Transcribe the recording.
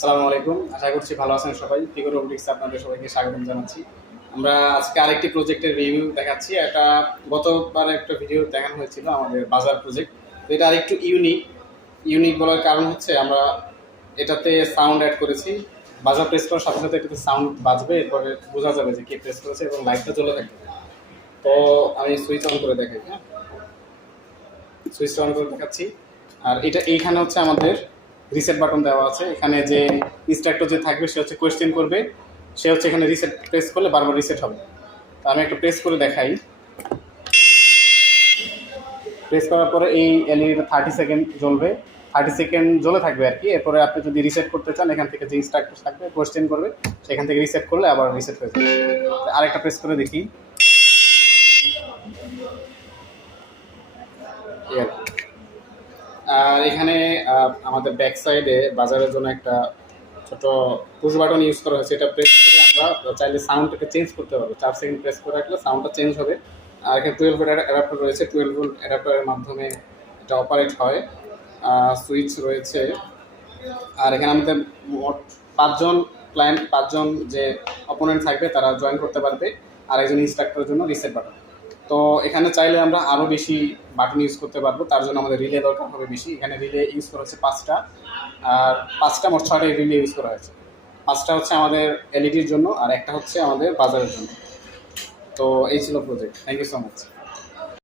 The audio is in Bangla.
আসসালামু আলাইকুম, আশা করছি ভালো আছেন সবাই। ফিগো রোবোটিক্স আপনাদের সবাইকে স্বাগতম জানাচ্ছি। আমরা আজকে আরেকটি প্রজেক্টের রিভিউ দেখাচ্ছি। এটা গতবার একটা ভিডিও দেখানো হয়েছিল আমাদের বাজার প্রজেক্ট। তো এটা আরেকটু ইউনিক বলার কারণ হচ্ছে আমরা এটাতে সাউন্ড অ্যাড করেছি। বাজার প্রেস করার সাথে সাথে এটাতে সাউন্ড বাজবে, এরপরে বোঝা যাবে যে কে প্রেস করেছে এবং লাইটটা জ্বলে থাকবে। তো আমি সুইচ অন করে দেখাই। হ্যাঁ, সুইচটা অন করে দেখাচ্ছি। আর এইখানে হচ্ছে আমাদের রিসেট বাটন দেওয়া আছে। এখানে যে ইনস্ট্রাক্টর যে থাকবে সে হচ্ছে কোয়েশ্চেন করবে, সে হচ্ছে এখানে রিসেট প্রেস করলে বারবার রিসেট হবে। তো আমি একটা প্রেস করে দেখাই। প্রেস করার পরে এই এলইডিটা 30 সেকেন্ড জ্বলবে, 30 সেকেন্ড জ্বলে থাকবে আর কি। এরপরে আপনি যদি রিসেট করতে চান, এখান থেকে যে ইনস্ট্রাক্টর থাকবে কোয়েশ্চেন করবে, সেখান থেকে রিসেট করলে আবার রিসেট হয়ে যাবে। আরেকটা প্রেস করে দেখি। আর এখানে আমাদের ব্যাক সাইডে বাজারের জন্য একটা ছোট পুশ বাটন ইউজ করা হয়েছে। এটা প্রেস করে আমরা চাইলে সাউন্ডটাকে চেঞ্জ করতে পারবো। 4 সেকেন্ড প্রেস করে রাখলে সাউন্ডটা চেঞ্জ হবে। আর এখানে 12 ভোল্ট অ্যাডাপ্টার রয়েছে, 12 ভোল্ট অ্যাডাপ্টারের মাধ্যমে এটা অপারেট হয়। সুইচ রয়েছে। আর এখানে আমাদের মোট 5জন যে অপোনেন্ট থাকবে তারা জয়েন করতে পারবে, আর একজন ইনস্ট্রাক্টরের জন্য রিসেট বাটন। তো এখানে চাইলে আমরা আরও বেশি বাটন ইউজ করতে পারবো, তার জন্য আমাদের রিলে দরকার হবে বেশি। এখানে রিলে ইউজ করা হচ্ছে 5টা, আর 5টা মোট 6টা রিলে ইউজ করা হয়েছে। 5টা হচ্ছে আমাদের এলইডির জন্য আর একটা হচ্ছে আমাদের বাজারের জন্য। তো এই ছিল project. Thank you so much.